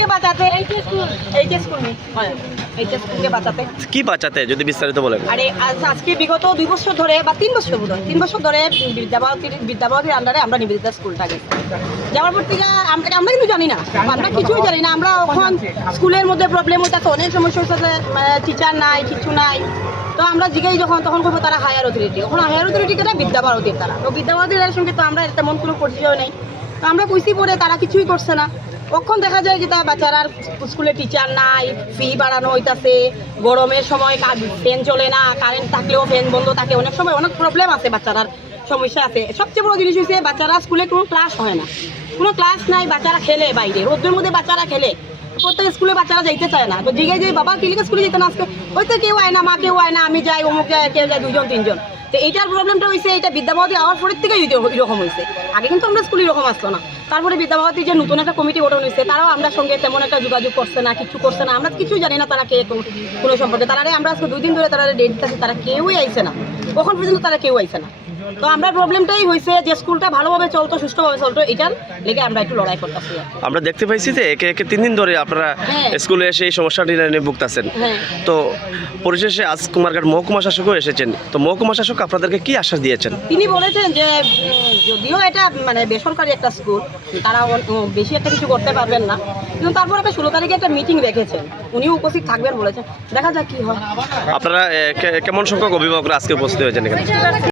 স্কুলকে বাঁচাতে? H school H স্কুলকে বাঁচাতে? কি বাঁচাতে যদি বিস্তারিত বলেন আরে আজকে বিগত দুই বছর ধরে বা তিন বছর বোধ তিন বছর ধরে বিদ্যাভারতীর বিদ্যাভারতীর আন্ডারে আমরা নিবেদিতা স্কুলটাকে যাওয়ার পর থেকে আমরা আমরা কিন্তু জানি না আমরা কিছুই জানি না। আমরা ওখান স্কুলের মধ্যে প্রবলেম হইতেছে অনেক সমস্যা হইতেছে টিচার নাই কিছু নাই। তো আমরা জিগাই যখন তখন করব তারা হায়ার অথরিটি ওখানে হায়ার অথরিটি কেটা বিদ্যাভারতীর তারা তো বিদ্যাভারতীর সঙ্গে তো আমরা তেমন কোনো পরিচয় নেই। তো আমরা কইছি পরে তারা কিছুই করছে না। কখন দেখা যায় যে তার বাচ্চারা স্কুলে টিচার নাই ফি বাড়ানো হইতাছে গরমের সময় ফ্যান চলে না কারেন্ট থাকলেও ফ্যান বন্ধ থাকে, অনেক সময় অনেক প্রবলেম আছে বাচ্চারার সমস্যা আছে। সবচেয়ে বড় জিনিস হচ্ছে বাচ্চারা স্কুলে কোনো ক্লাস হয় না। কোনো ক্লাস নাই, বাচ্চারা খেলে বাইরে, রোদ্রের মধ্যে বাচ্চারা খেলে। প্রত্যেক স্কুলে বাচ্চারা যাইতে চায় না। তো জিগে যে বাবা কিলিকে স্কুলে যেতে না আজকে? হয়তো কেউ আয় না, মা কেউ আয় না, আমি যাই, অমুক যায় কেউ যায় দুজন তিনজন। তো এইটার প্রবলেমটা হয়েছে এটা বিদ্যাভারতী আওয়ার পরের থেকে এরকম হয়েছে আগে কিন্তু আমরা স্কুলে এরকম আসতো না। তারপরে বিদ্যাভারতী যে নতুন একটা কমিটি গঠন হয়েছে তারাও আমরা সঙ্গে তেমন একটা যোগাযোগ করছে না কিছু করছে না। আমরা কিছু জানি না তারা কে কোনো সম্পর্কে। তারা আমরা আজকে দুই দিন ধরে তারা ডেট দিতেছে তারা কেউই আইছে না। কখন পর্যন্ত তারা কেউ আইছে না। তো আমরা প্রবলেমটাই হয়েছে যে স্কুলটা ভালোভাবে চলতো সুষ্ঠুভাবে চলতো এটার লেগে আমরা একটু লড়াই করতেছি। আমরা দেখতে পাইছি যে একে একে তিন দিন ধরে আপনারা হ্যাঁ। স্কুলে এসে এই সমস্যাটি নিয়ে ভুগতেছেন। হ্যাঁ। তো পরিশেষে আজ কুমারঘাট মহকুমা শাসকও এসেছেন। তো মহকুমা শাসক আপনাদেরকে কি আশ্বাস দিয়েছেন? তিনি বলেছেন যে যদিও এটা মানে বেসরকারি একটা স্কুল তারা বেশি একটা কিছু করতে পারবেন না। কিন্তু তারপর একটা ষোলো তারিখে একটা মিটিং রেখেছেন। উনিও উপস্থিত থাকবেন বলেছেন। দেখা যাক কি হয়। আপনারা কেমন সংখ্যক অভিভাবকরা আজকে উপস্থিত হয়েছেন এখানে?